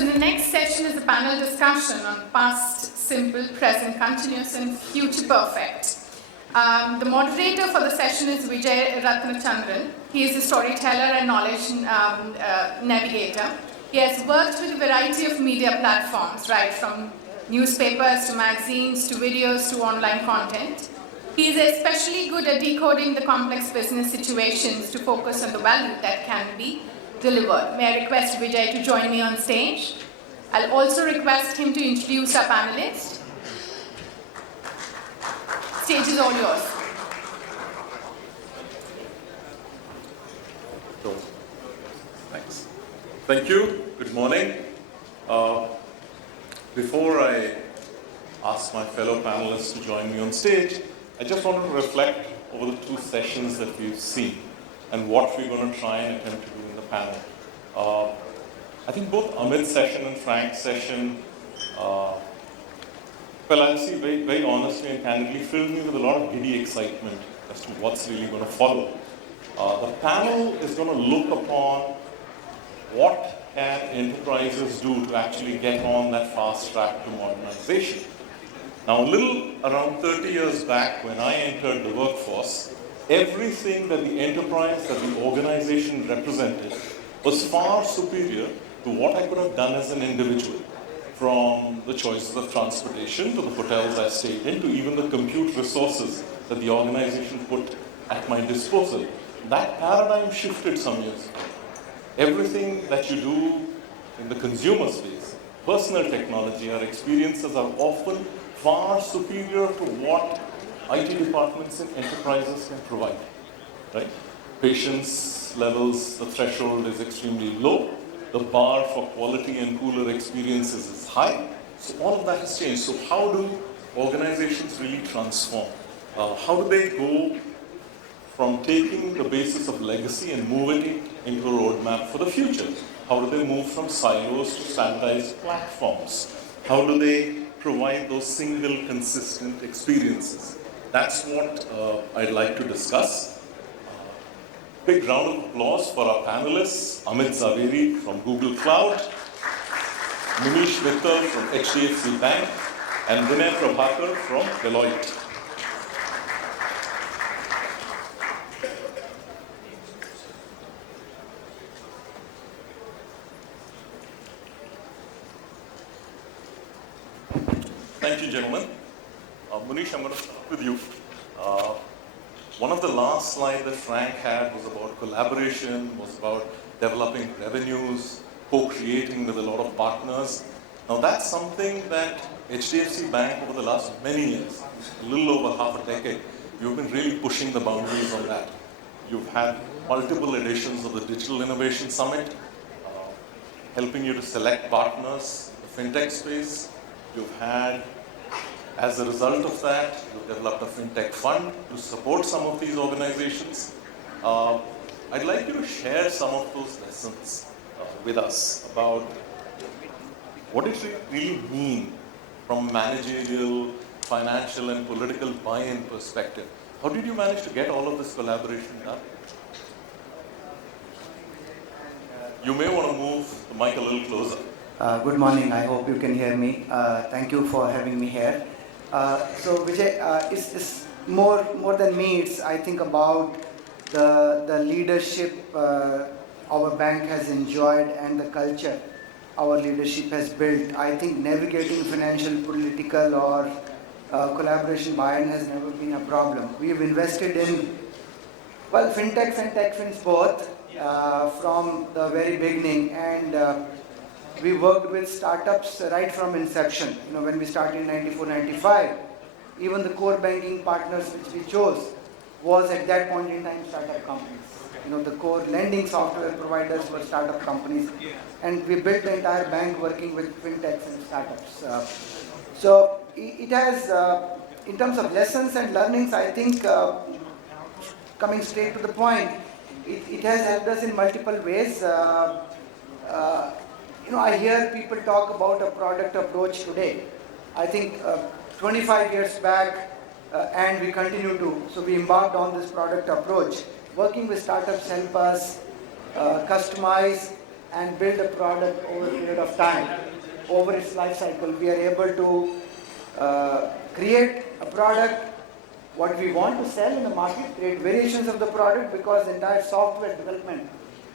So the next session is a panel discussion on past, simple, present, continuous, and future perfect. The moderator for the session is Vijay Ratnachandran. He is a storyteller and knowledge navigator. He has worked with a variety of media platforms, right from newspapers to magazines to videos to online content. He is especially good at decoding the complex business situations to focus on the value that can be delivered. May I request Vijay to join me on stage? I'll also request him to introduce our panelists. Stage is all yours. Thanks. Thank you. Good morning. Before I ask my fellow panelists to join me on stage, I just want to reflect over the two sessions that we've seen and what we're going to try and attempt to do in the panel. I think both Amit's session and Frank's session, well, I'll say very honestly and candidly, filled me with a lot of giddy excitement as to what's really going to follow. The panel is going to look upon what can enterprises do to actually get on that fast track to modernization. Now, a little around 30 years back, when I entered the workforce, everything that the enterprise, that the organization represented was far superior to what I could have done as an individual, from the choices of transportation to the hotels I stayed in to even the compute resources that the organization put at my disposal. That paradigm shifted some years ago. Everything that you do in the consumer space, personal technology, our experiences are often far superior to what IT departments and enterprises can provide, right? Patience levels, the threshold is extremely low. The bar for quality and cooler experiences is high. So all of that has changed. So how do organizations really transform? How do they go from taking the basis of legacy and moving it into a roadmap for the future? How do they move from silos to standardized platforms? How do they provide those single, consistent experiences? That's what I'd like to discuss. Big round of applause for our panelists, Amit Zaveri from Google Cloud, Manish Mittal from HDFC Bank, and Vinay Prabhakar from Deloitte. Thank you, gentlemen. Manish, I'm going to start with you. One of the last slides that Frank had was about collaboration, was about developing revenues, co-creating with a lot of partners. Now that's something that HDFC Bank over the last many years, a little over half a decade, you've been really pushing the boundaries on that. You've had multiple editions of the Digital Innovation Summit, helping you to select partners in the fintech space. You've had, as a result of that, you've developed a fintech fund to support some of these organizations. I'd like you to share some of those lessons with us about what it really means from managerial, financial, and political buy-in perspective. How did you manage to get all of this collaboration done? You may want to move the mic a little closer. Good morning. I hope you can hear me. Thank you for having me here. So Vijay, it's more than me. It's I think about the leadership our bank has enjoyed and the culture our leadership has built. I think navigating financial, political, or collaboration buy-in has never been a problem. We've invested in fintech, fins both from the very beginning, and we worked with startups right from inception. You know, when we started in 94, 95, even the core banking partners which we chose was at that point in time startup companies. You know, the core lending software providers were startup companies, and we built the entire bank working with fintechs and startups. So it has, in terms of lessons and learnings, I think, coming straight to the point, it has helped us in multiple ways. You know, I hear people talk about a product approach today. I think 25 years back, and we continue to. So we embarked on this product approach. Working with startups help us customize and build a product over a period of time, over its life cycle. We are able to create a product what we want to sell in the market, create variations of the product, because the entire software development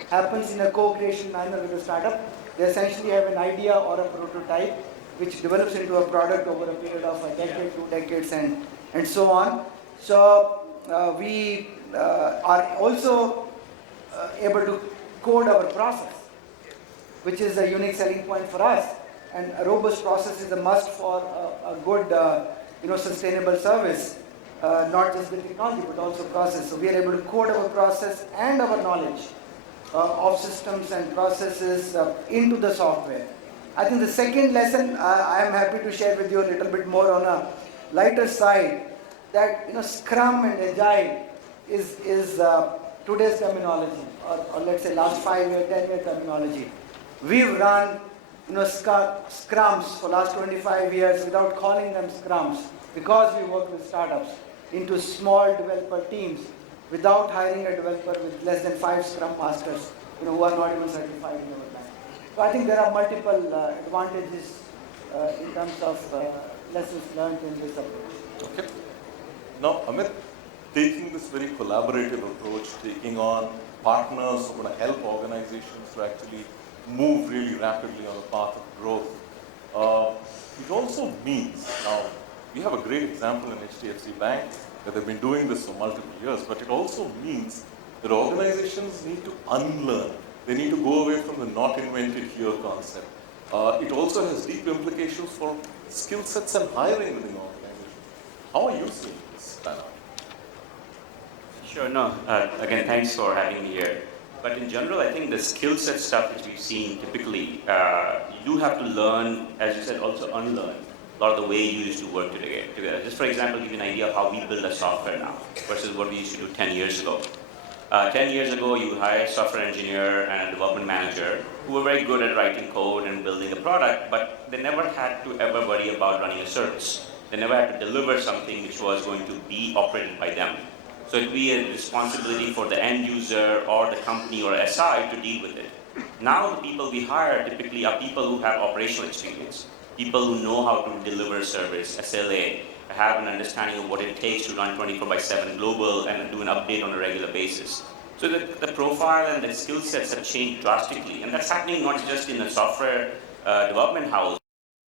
happens in a co-creation manner with the startup. They essentially have an idea or a prototype which develops into a product over a period of a decade, 2 decades, and so on. So we are also able to code our process, which is a unique selling point for us. And a robust process is a must for a good, sustainable service, not just the technology, but also process. So we are able to code our process and our knowledge of systems and processes into the software. I think the second lesson I am happy to share with you a little bit more on a lighter side, that Scrum and Agile is today's terminology, or let's say last 5-year, 10-year terminology. We've run scrums for last 25 years without calling them scrums, because we work with startups into small developer teams without hiring a developer with less than 5 scrum masters, who are not even certified in our bank. So I think there are multiple advantages in terms of lessons learned in this approach. Okay. Now, Amit, taking this very collaborative approach, taking on partners who are going to help organizations to actually move really rapidly on the path of growth, it also means, now, we have a great example in HDFC Bank that they've been doing this for multiple years, but it also means that organizations need to unlearn. They need to go away from the not invented here concept. It also has deep implications for skill sets and hiring within organizations. How are you seeing this pan out? Sure, no. Again, thanks for having me here. But in general, I think the skill set stuff which we've seen typically, you do have to learn, as you said, also unlearn a lot of the way you used to work together. Just for example, give you an idea of how we build a software now versus what we used to do 10 years ago. 10 years ago, you hire a software engineer and a development manager who were very good at writing code and building a product, but they never had to ever worry about running a service. They never had to deliver something which was going to be operated by them. So it would be a responsibility for the end user or the company or SI to deal with it. Now the people we hire typically are people who have operational experience, people who know how to deliver service, SLA, have an understanding of what it takes to run 24/7 global and do an update on a regular basis. So the profile and the skill sets have changed drastically, and that's happening not just in the software development house,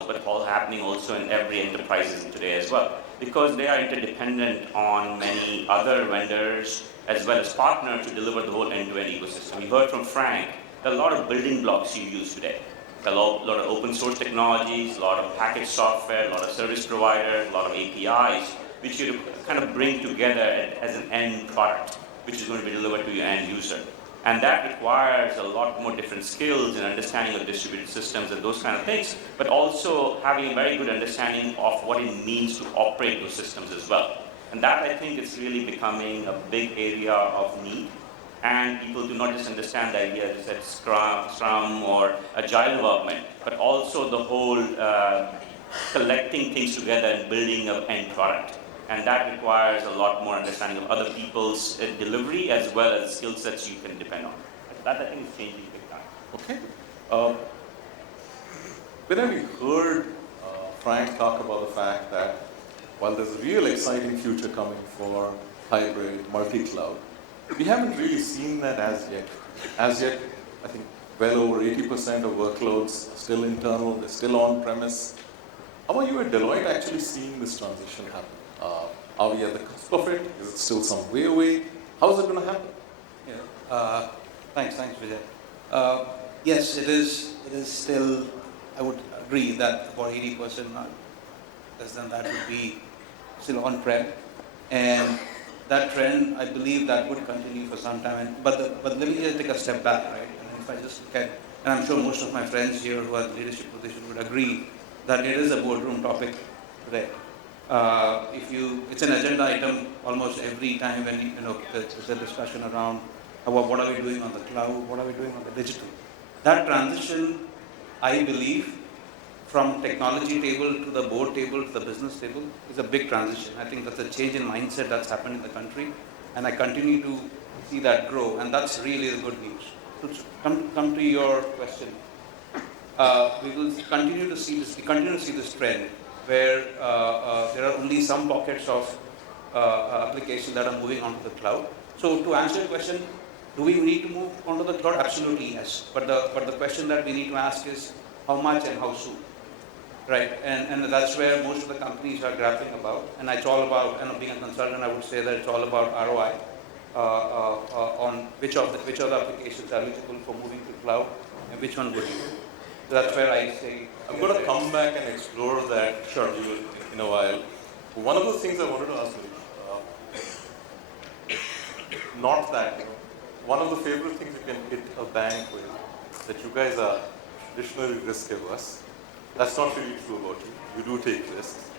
but all happening also in every enterprise today as well, because they are interdependent on many other vendors as well as partners to deliver the whole end-to-end ecosystem. We heard from Frank, there are a lot of building blocks you use today. A lot of open source technologies, a lot of packaged software, a lot of service providers, a lot of APIs, which you kind of bring together as an end product, which is going to be delivered to your end user. And that requires a lot more different skills and understanding of distributed systems and those kind of things, but also having a very good understanding of what it means to operate those systems as well. And that, I think, is really becoming a big area of need. And people do not just understand the idea that Scrum or Agile development, but also the whole collecting things together and building an end product. And that requires a lot more understanding of other people's delivery as well as skill sets you can depend on. That, I think, is changing big time. Okay. When we heard Frank talk about the fact that while there's a real exciting future coming for hybrid, multi-cloud, we haven't really seen that as yet. As yet, I think well over 80% of workloads are still internal, they're still on-premise. How are you at Deloitte actually seeing this transition happen? Are we at the cusp of it? Is it still some way away? How is it going to happen? Yeah. Thanks, Vijay. Yes, it is still, I would agree that about 80%, not less than that, would be still on-prem. And that trend, I believe that would continue for some time. But let me just take a step back, right? And if I just look at, and I'm sure most of my friends here who are in leadership position would agree that it is a boardroom topic today. It's an agenda item almost every time when there's a discussion around what are we doing on the cloud, what are we doing on the digital. That transition, I believe, from technology table to the board table to the business table is a big transition. I think that's a change in mindset that's happened in the country, and I continue to see that grow, and that's really the good news. to come to your question, we will continue to see this. We continue to see this trend where there are only some pockets of applications that are moving onto the cloud. So to answer your question, do we need to move onto the cloud? Absolutely yes. But the question that we need to ask is how much and how soon, right? And that's where most of the companies are grappling about. And it's all about, and being a consultant, I would say that it's all about ROI on which of the applications are eligible for moving to cloud and which one would you. So that's where I say I'm going to come back and explore that in a while. One of the things I wanted to ask you, not that, one of the favorite things you can hit a bank with, that you guys are traditionally risk averse. That's not really true about you. You do take risks.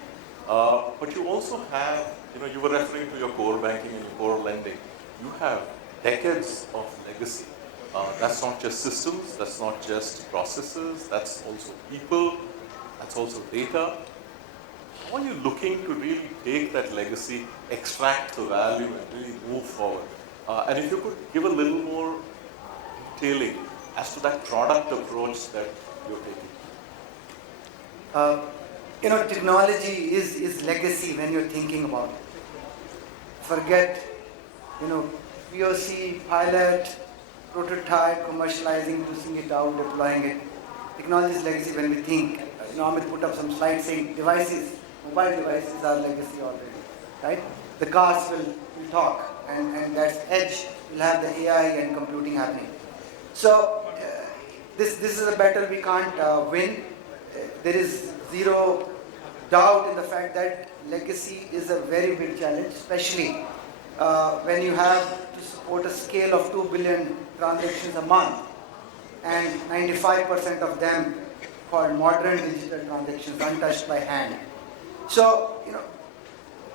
But you also have, you were referring to your core banking and your core lending. You have decades of legacy. That's not just systems, that's not just processes, that's also people, that's also data. How are you looking to really take that legacy, extract the value, and really move forward? And if you could give a little more detailing as to that product approach that you're taking. Technology is legacy when you're thinking about it. Forget, POC, pilot, prototype, commercializing, pushing it out, deploying it. Technology is legacy when we think. Amit put up some slides saying mobile devices are legacy already, right? The cars will talk, and that's edge. We'll have the AI and computing happening. So this is a battle we can't win. There is zero doubt in the fact that legacy is a very big challenge, especially when you have to support a scale of 2 billion transactions a month, and 95% of them called modern digital transactions, untouched by hand. So,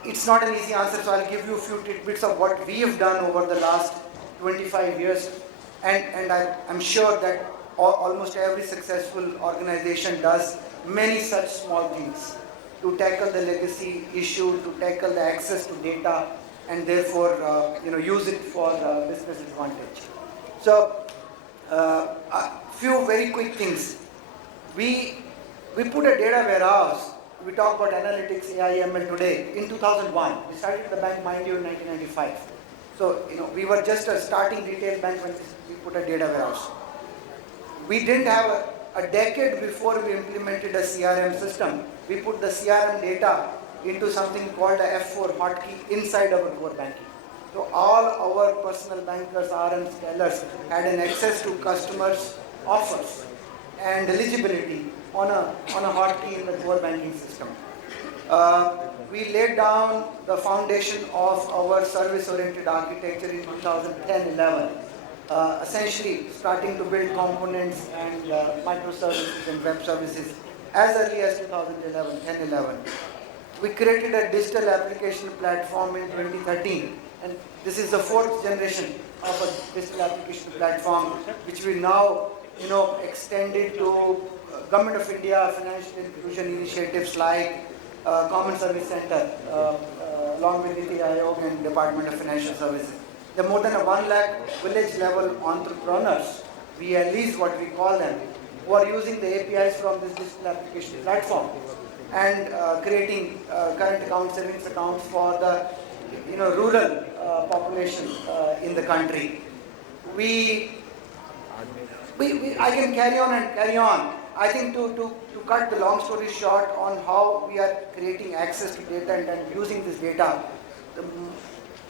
it's not an easy answer, so I'll give you a few tidbits of what we have done over the last 25 years, and I'm sure that almost every successful organization does many such small things to tackle the legacy issue, to tackle the access to data, and therefore use it for business advantage. So a few very quick things. We put a data warehouse. We talk about analytics, AI, ML today. In 2001, we started the bank, mind you, in 1995. So we were just a starting retail bank when we put a data warehouse. We didn't have a decade before we implemented a CRM system. We put the CRM data into something called a F4 hotkey inside our core banking. So all our personal bankers, RMs, tellers had an access to customers' offers and eligibility on a hotkey in the core banking system. We laid down the foundation of our service-oriented architecture in 2010-11. Essentially starting to build components and microservices and web services as early as 10-11. We created a digital application platform in 2013, and this is the fourth generation of a digital application platform, which we now extended to Government of India financial inclusion initiatives like Common Service Center, along with Niti Aayog and Department of Financial Services. There are more than 1 lakh village level entrepreneurs, VLEs what we call them, who are using the APIs from this digital application platform and creating current accounts, savings accounts for the rural population in the country. I can carry on and carry on. I think to cut the long story short on how we are creating access to data and using this data,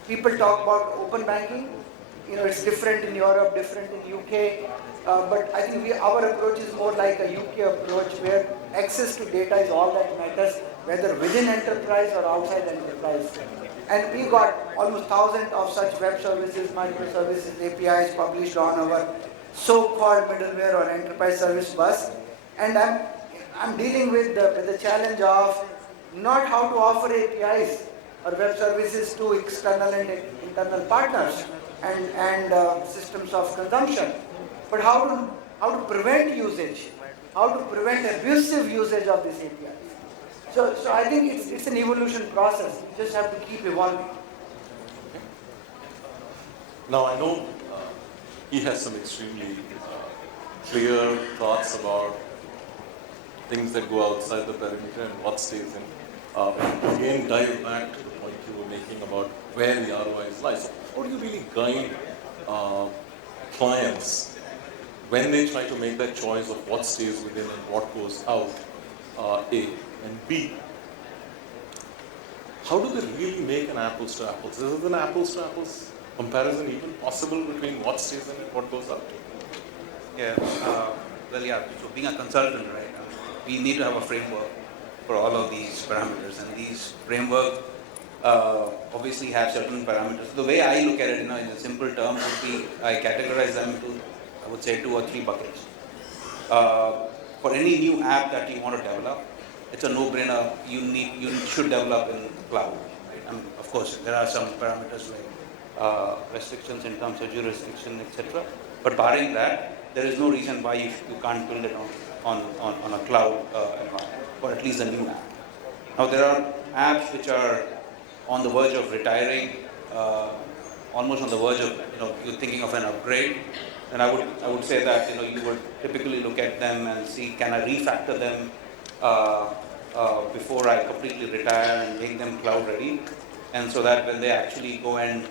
people talk about open banking. It's different in Europe, different in UK, but I think our approach is more like a UK approach where access to data is all that matters, whether within enterprise or outside enterprise. And we got almost 1,000 of such web services, microservices, APIs published on our so-called middleware or enterprise service bus. And I'm dealing with the challenge of not how to offer APIs or web services to external and internal partners and systems of consumption, but how to prevent usage, how to prevent abusive usage of these APIs. So I think it's an evolution process. We just have to keep evolving. Now I know he has some extremely clear thoughts about things that go outside the perimeter and what stays in. Again, dive back to the point you were making about where the ROIs lie. So how do you really guide clients when they try to make that choice of what stays within and what goes out, A, and B, how do they really make an apples to apples? Is an apples to apples comparison even possible between what stays in and what goes out? Yeah, so being a consultant, right, we need to have a framework for all of these parameters, and these framework obviously have certain parameters. The way I look at it, in the simple terms would be, I categorize them into, I would say, 2 or 3 buckets. For any new app that you want to develop, it's a no-brainer. You should develop in cloud. Right? And of course, there are some parameters like restrictions in terms of jurisdiction, etc. But barring that, there is no reason why you can't build it on a cloud environment, or at least a new app. Now, there are apps which are on the verge of retiring, almost on the verge of, you're thinking of an upgrade. And I would say that, you would typically look at them and see, can I refactor them before I completely retire and make them cloud ready? And so that when they actually go and,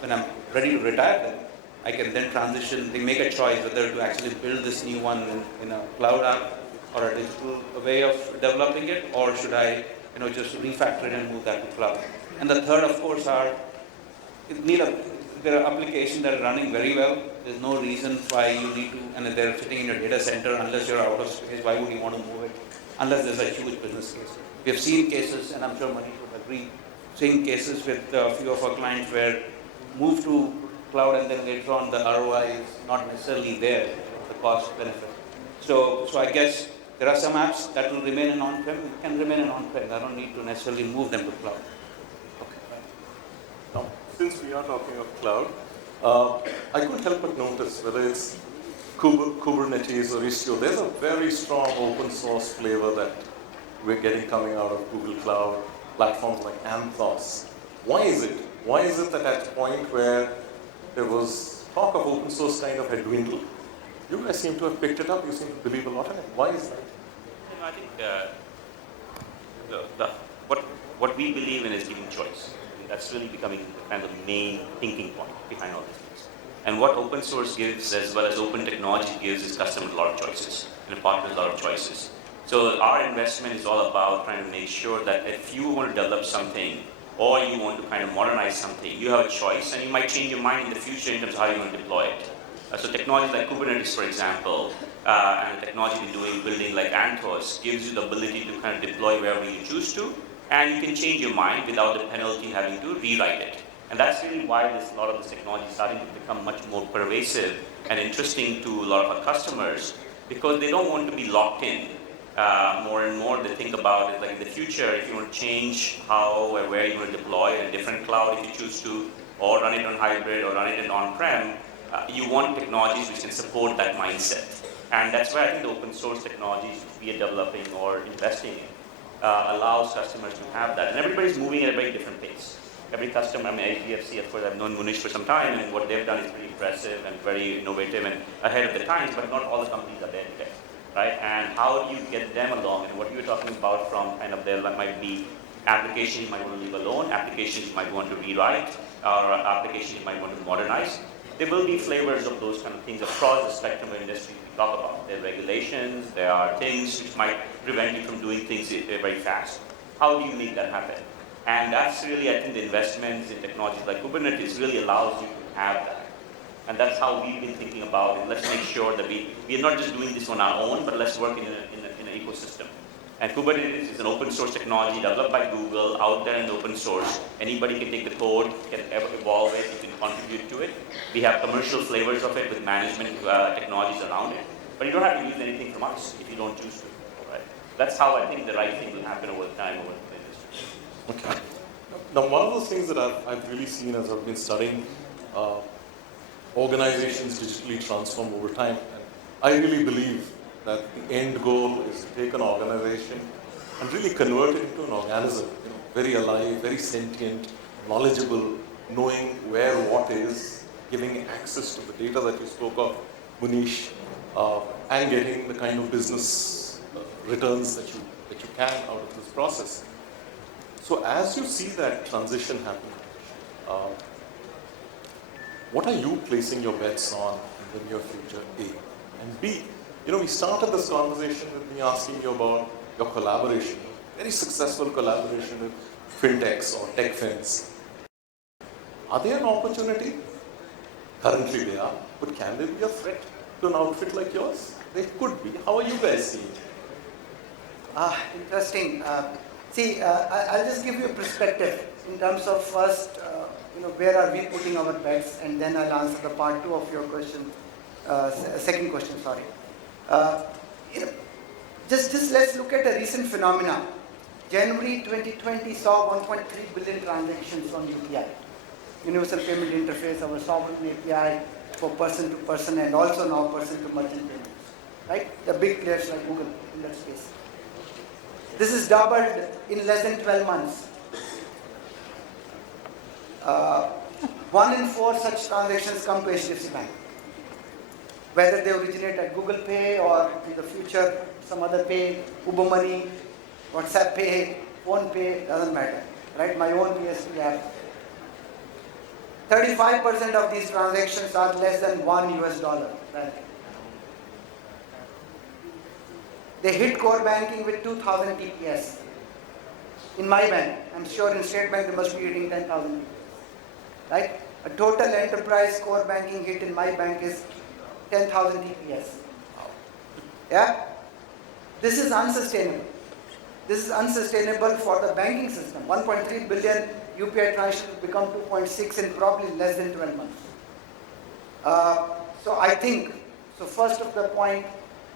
when I'm ready to retire them, I can then transition, they make a choice whether to actually build this new one in a cloud app or a digital way of developing it, or should I, just refactor it and move that to cloud. And the third, of course, there are applications that are running very well. There's no reason why you need to, and if they're sitting in your data center, unless you're out of space, why would you want to move it? Unless there's a huge business case. We have seen cases, and I'm sure Manish would agree, seen cases with a few of our clients where move to cloud and then later on the ROI is not necessarily there, the cost benefit. So I guess there are some apps that will remain in on-prem, can remain in on-prem. I don't need to necessarily move them to cloud. Okay. Now, since we are talking of cloud, I couldn't help but notice whether it's Kubernetes or Istio, there's a very strong open source flavor that we're getting coming out of Google Cloud, platforms like Anthos. Why is it? Why is it that at a point where there was talk of open source kind of had dwindled, you guys seem to have picked it up, you seem to believe a lot in it. Why is that? I think what we believe in is giving choice. That's really becoming the kind of main thinking point behind all these things. And what open source gives, as well as open technology gives, is customers a lot of choices and partners a lot of choices. So our investment is all about trying to make sure that if you want to develop something or you want to kind of modernize something, you have a choice, and you might change your mind in the future in terms of how you want to deploy it. So technology like Kubernetes, for example, and the technology we're doing, building like Anthos, gives you the ability to kind of deploy wherever you choose to, and you can change your mind without the penalty having to rewrite it. And that's really why a lot of this technology is starting to become much more pervasive and interesting to a lot of our customers, because they don't want to be locked in. More and more they think about it like in the future, if you want to change how or where you want to deploy in a different cloud if you choose to, or run it on hybrid or run it in on-prem, you want technologies which can support that mindset. And that's why I think the open source technologies which we are developing or investing in allows customers to have that. And everybody's moving at a very different pace. Every customer, HDFC, of course, I've known Munish for some time, and what they've done is pretty impressive and very innovative and ahead of the times, but not all the companies are there today, right? And how do you get them along? And what you were talking about from kind of there might be applications you might want to leave alone, applications you might want to rewrite, or applications you might want to modernize. There will be flavors of those kind of things across the spectrum of industry we talk about. There are regulations, there are things which might prevent you from doing things very fast. How do you make that happen? And that's really, I think, the investments in technologies like Kubernetes really allows you to have that. And that's how we've been thinking about it. Let's make sure that we are not just doing this on our own, but let's work in an ecosystem. And Kubernetes is an open source technology developed by Google, out there in the open source. Anybody can take the code, can evolve it, you can contribute to it. We have commercial flavors of it with management technologies around it. But you don't have to use anything from us if you don't choose to. Right? That's how I think the right thing will happen over time over the industry. Okay. Now, one of those things that I've really seen as I've been studying organizations digitally transform over time, and I really believe that the end goal is to take an organization and really convert it into an organism, very alive, very sentient, knowledgeable, knowing where what is, giving access to the data that you spoke of, Munish, and getting the kind of business returns that you can out of this process. So as you see that transition happen, what are you placing your bets on in the near future, A? And B, we started this conversation with me asking you about your collaboration, very successful collaboration with fintechs or tech fins. Are they an opportunity? Currently they are, but can they be a threat to an outfit like yours? They could be. How are you guys seeing it? Interesting. I'll just give you a perspective in terms of first, where are we putting our bets, and then I'll answer the part 2 of your question, second question, sorry. Just let's look at a recent phenomena. January 2020 saw 1.3 billion transactions on UPI, Universal Payment Interface, our sovereign API for person to person and also now person to merchant payments, right? The big players like Google in that space. This is doubled in less than 12 months. 1 in 4 such transactions come to HDFC Bank. Whether they originate at Google Pay or in the future some other pay, Uber Money, WhatsApp Pay, Phone Pay, doesn't matter, right? My own PSP app. 35% of these transactions are less than $1 value. They hit core banking with 2,000 TPS. In my bank, I'm sure in State Bank they must be hitting 10,000 TPS, right? A total enterprise core banking hit in my bank is 10,000 TPS. Yeah? This is unsustainable. This is unsustainable for the banking system. 1.3 billion UPI transactions will become 2.6 in probably less than 12 months. So first of the point,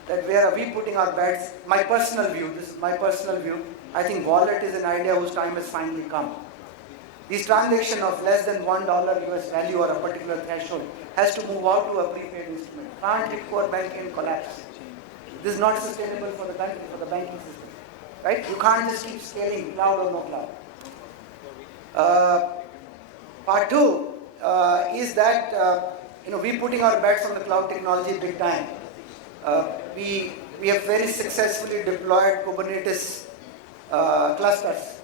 that where are we putting our bets? My personal view, this is my personal view, I think wallet is an idea whose time has finally come. This transaction of less than $1 US value or a particular threshold has to move out to a prepaid instrument. Can't hit core banking and collapse. This is not sustainable for the country, for the banking system. Right? You can't just keep scaling cloud or no cloud. Part 2 is that we're putting our bets on the cloud technology big time. We have very successfully deployed Kubernetes clusters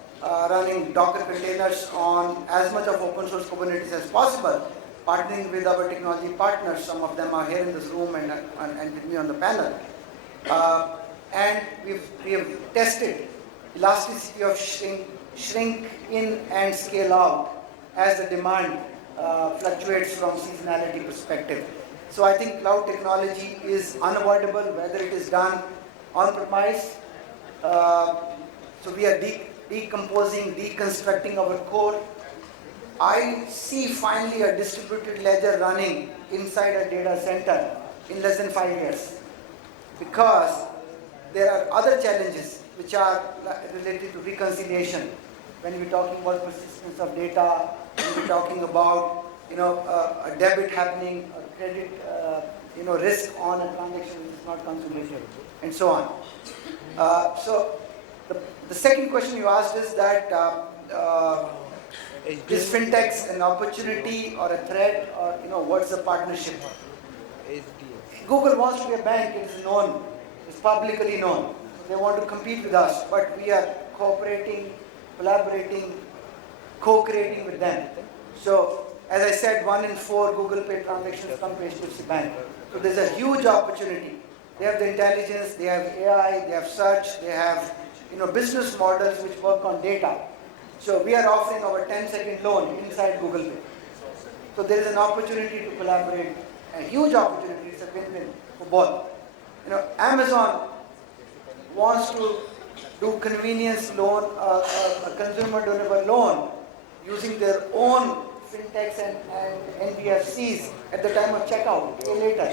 running Docker containers on as much of open source Kubernetes as possible, partnering with our technology partners. Some of them are here in this room and with me on the panel. And we have tested elasticity of shrink in and scale out as the demand fluctuates from seasonality perspective. So I think cloud technology is unavoidable, whether it is done on-premise. So we are decomposing, deconstructing our core. I see finally a distributed ledger running inside a data center in less than 5 years. Because there are other challenges which are related to reconciliation. When we're talking about persistence of data, when we're talking about a debit happening, a credit risk on a transaction which is not consummated, and so on. So the second question you asked is that is fintechs an opportunity or a threat, or what's the partnership? Google wants to be a bank, it is known, it's publicly known. They want to compete with us, but we are cooperating, collaborating, co-creating with them. So, as I said, 1 in 4 Google Pay transactions come to HDFC Bank. So there's a huge opportunity. They have the intelligence, they have AI, they have search, they have business models which work on data. So we are offering our 10-second loan inside Google Pay. So there is an opportunity to collaborate, a huge opportunity. It's a win-win for both. Amazon wants to do convenience loan, a consumer durable loan using their own fintechs and NBFCs at the time of checkout, pay later.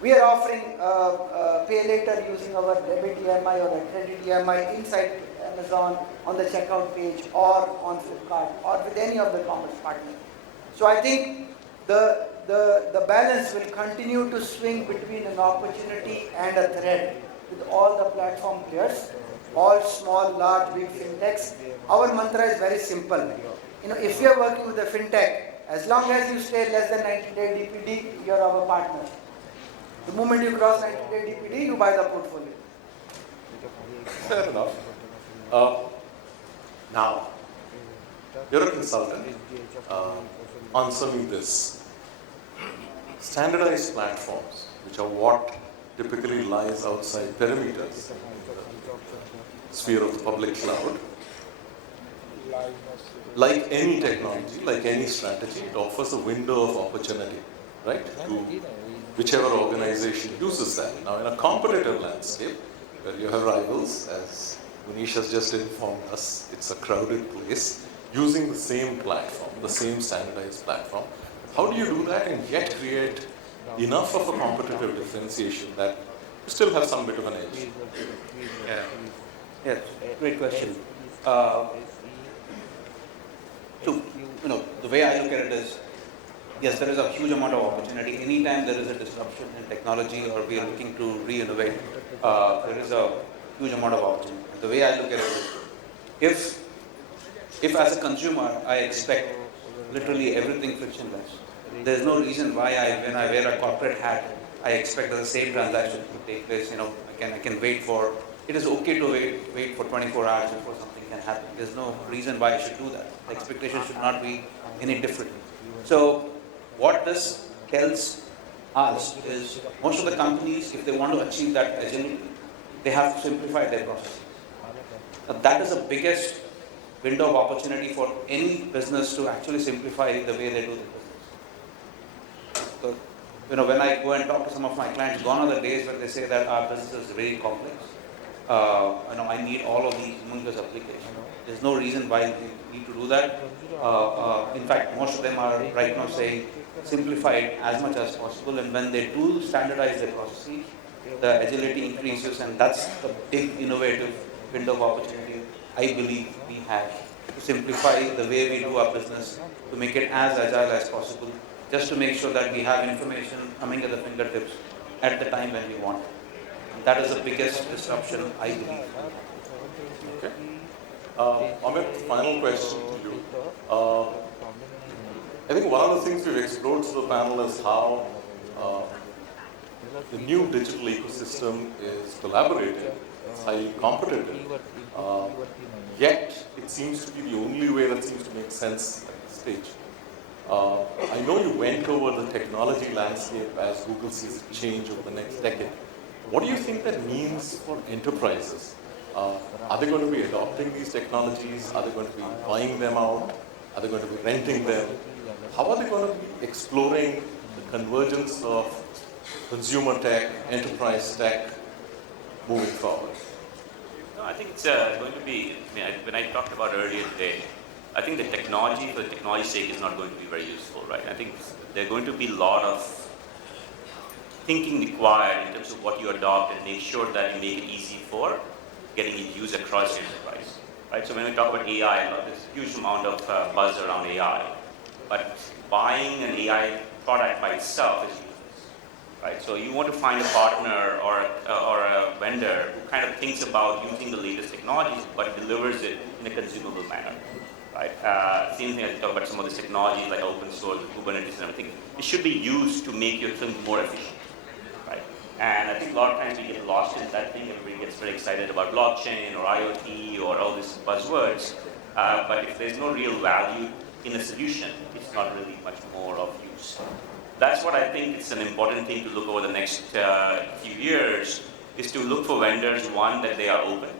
We are offering pay later using our debit EMI or a credit EMI inside Amazon on the checkout page or on Flipkart or with any of the commerce partners. So I think the balance will continue to swing between an opportunity and a threat with all the platform players, all small, large, big fintechs. Our mantra is very simple. If you are working with a fintech, As long as you stay less than 90-day DPD, you're our partner. The moment you cross 90-day DPD, you buy the portfolio. Fair enough. Now, you're a consultant. Answer me this. Standardized platforms, which are what typically lies outside perimeters, sphere of the public cloud, like any technology, like any strategy, it offers a window of opportunity, right, to whichever organization uses that. Now, in a competitive landscape, where you have rivals, as Manish has just informed us, it's a crowded place, using the same platform, the same standardized platform. How do you do that and yet create enough of a competitive differentiation that you still have some bit of an edge? Yeah, great question. The way I look at it is, yes, there is a huge amount of opportunity. Anytime there is a disruption in technology or we are looking to re-innovate, there is a huge amount of opportunity. The way I look at it is, if as a consumer I expect literally everything frictionless, there's no reason why when I wear a corporate hat, I expect that the same transaction to take place. I can wait for. It is okay to wait for 24 hours before something can happen. There's no reason why I should do that. The expectation should not be any different. So what this tells us is most of the companies, if they want to achieve that agility, they have to simplify their processes. Now, that is the biggest window of opportunity for any business to actually simplify the way they do the business. So, when I go and talk to some of my clients, gone are the days where they say that our business is very complex. I need all of these humongous applications. There's no reason why we need to do that. In fact, most of them are right now saying simplify it as much as possible, and when they do standardize their processes, the agility increases, and that's the big innovative window of opportunity I believe we have to simplify the way we do our business, to make it as agile as possible, just to make sure that we have information coming at the fingertips at the time when we want it. And that is the biggest disruption, I believe. Okay. Amit, final question to you. I think one of the things we've explored through the panel is how the new digital ecosystem is collaborative, it's highly competitive, yet it seems to be the only way that seems to make sense at this stage. I know you went over the technology landscape as Google sees it change over the next decade. What do you think that means for enterprises? Are they going to be adopting these technologies? Are they going to be buying them out? Are they going to be renting them? How are they going to be exploring the convergence of consumer tech, enterprise tech moving forward? No, I think it's going to be, when I talked about earlier today, I think the technology for the technology's sake is not going to be very useful, right? I think there are going to be a lot of thinking required in terms of what you adopt and make sure that you make it easy for getting it used across your enterprise, right? So when we talk about AI, there's a huge amount of buzz around AI, but buying an AI product by itself is useless, right? So you want to find a partner or a vendor who kind of thinks about using the latest technologies, but delivers it in a consumable manner. Right? Same thing as we talk about some of these technologies like open source, Kubernetes and everything. It should be used to make your thing more efficient, right? And I think a lot of times we get lost in that thing. Everybody gets very excited about blockchain or IoT or all these buzzwords. But if there's no real value in a solution, it's not really much more of use. That's what I think is an important thing to look over the next few years, is to look for vendors, one, that they are open,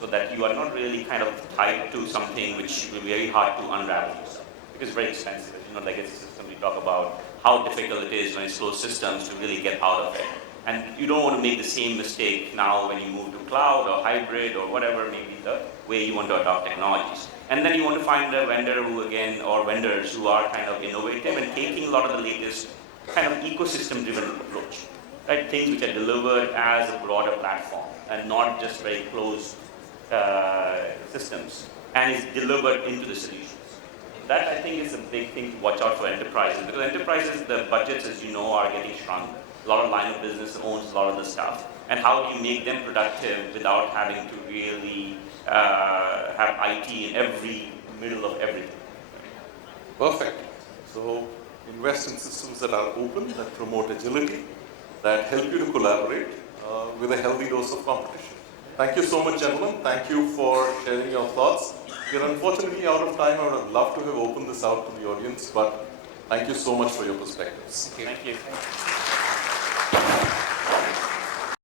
so that you are not really kind of tied to something which will be very hard to unravel yourself, because it's very expensive. Legacy systems, we talk about how difficult it is when it's closed systems to really get out of it. And you don't want to make the same mistake now when you move to cloud or hybrid or whatever may be the way you want to adopt technologies. And then you want to find a vendor who, again, or vendors who are kind of innovative and taking a lot of the latest kind of ecosystem-driven approach, right? Things which are delivered as a broader platform and not just very closed systems, and is delivered into the solutions. That, I think, is a big thing to watch out for enterprises, because enterprises, the budgets, as you know, are getting shrunk. A lot of line of business owns a lot of the stuff. And how do you make them productive without having to really have IT in every middle of everything? Perfect. So invest in systems that are open, that promote agility, that help you to collaborate with a healthy dose of competition. Thank you so much, gentlemen. Thank you for sharing your thoughts. We're unfortunately out of time. I would have loved to have opened this out to the audience, but thank you so much for your perspectives. Thank you.